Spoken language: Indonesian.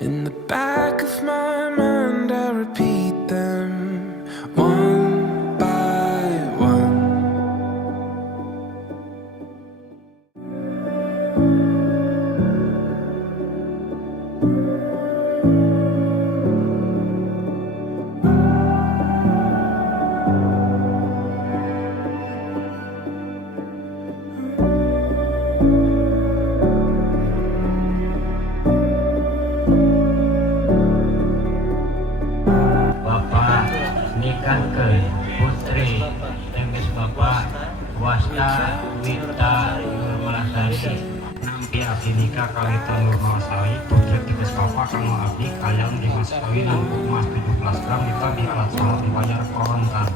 In the back of my mind, I repeat them one by one. Bapak nikahkeun putri teges Bapak Wasta Wita Nurmalasari nampi abdi nikah kali Nurmalasari putri teges Bapak kanggo abdi kayang di mas kawinan emas 17 gram ditagi alat sholat dibayar korontan.